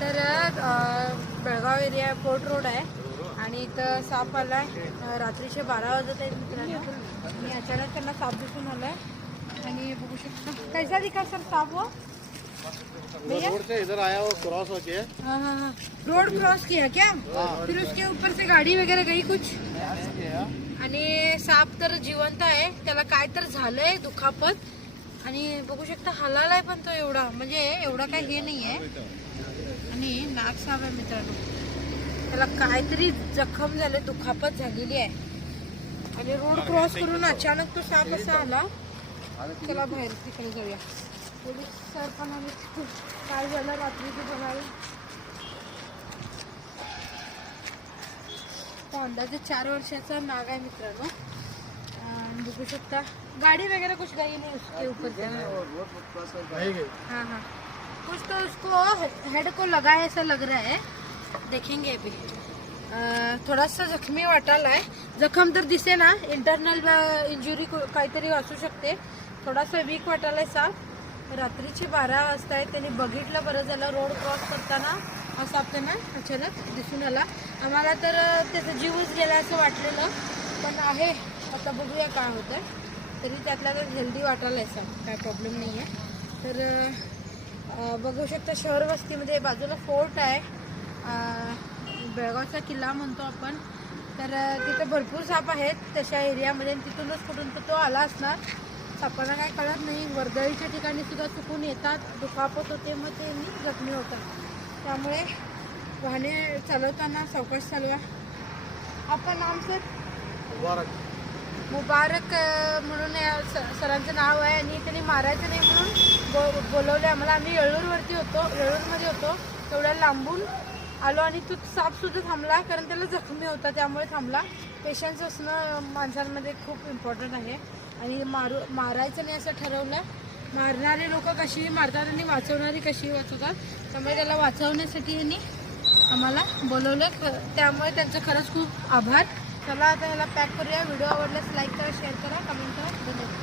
तर Belgaum area fort road आहे आणि इथं साप आलाय. रात्रीचे 12 वाजत आहेत मित्रांनो आणि अचानक त्यांना साप दिसून आलाय आणि बघू शकता. कैसा दिखा सर साप वो? रोड से इधर आया वो क्रॉस होके. हाँ हाँ हाँ, रोड क्रॉस किया क्या? फिर उसके ऊपर से गाड़ी वगैरह गई कुछ? आणि साप तर जिवंत आहे, त्याला काय तर झालंय दुखापत आणि बघू शकता हलालाय पण तो एवढा, म्हणजे एवढा काय हे नाहीये. आणि नाग साप आहे मित्रांनो, त्याला काहीतरी जखम झाले, दुखापत झालेली आहे आणि रोड क्रॉस करून अचानक तो साप असा आला. चला बाहेर तिकडे जाऊया. पोलीस सर पण आले. काय झालं रात्रीचे बघायला. तो अंदाजे 4 वर्षाचा नाग आहे मित्रांनो. बघू शकता गाड़ी वगैरह कुछ गई नहीं उसके ऊपर से. हाँ हाँ, कुछ तो उसको हेड को लगा है ऐसा लग रहा है, देखेंगे अभी. थोडासा जखमी वाटायला आहे. जखम तर दिसे ना, इंटरनल इंजुरी काहीतरी असू शकते. थोडासा वीक वाटायला आहे साप. रात्रीचे 12 वाजता आहे. त्यांनी बघितलं, बरं झालं. रोड क्रॉस करताना हा साप त्यांना अचानक दिसून आला. आम्हाला तर त्याचा जीवच गेला असं वाटलेलं, पण आहे. आता बघूया काय होतं. तरी त्यातल्या तर हेल्दी वाटायला आहे साप, काय प्रॉब्लेम नाही आहे. तर बघू शकता शहर वस्तीमध्ये बाजूला फोर्ट आहे, बेळगावचा किल्ला म्हणतो आपण. तर तिथं भरपूर साप आहेत तशा एरियामध्ये. तिथूनच कुठून तो आला असणार. सापाला काय कळत नाही. वर्दळीच्या ठिकाणी सुद्धा चुकून येतात, दुखापत होते, मग ते जखमी होतात. त्यामुळे वाहने चालवताना सावकाश चालवा. आपलं नाम सर? मुबारक म्हणून सरांचं नाव आहे आणि त्यांनी मारायचं नाही म्हणून बोलवले आम्हाला. आम्ही येळूरवरती होतो, येळूरमध्ये होतो. तेवढ्या लांबून आलो आणि तो सापसुद्धा थांबला, कारण त्याला जखमी होता त्यामुळे थांबला. पेशन्स असणं माणसांमध्ये खूप इम्पॉर्टंट आहे. आणि मारायचं नाही असं ठरवलं. मारणारे लोक कशीही मारतात आणि वाचवणारी कशीही वाचवतात. त्यामुळे त्याला वाचवण्यासाठी त्यांनी आम्हाला बोलवलं, त्यामुळे त्यांचं खरंच खूप आभार. चला आता ह्याला पॅक करूया. व्हिडिओ आवडल्यास लाईक करा, शेअर करा, कमेंट करा. धन्यवाद.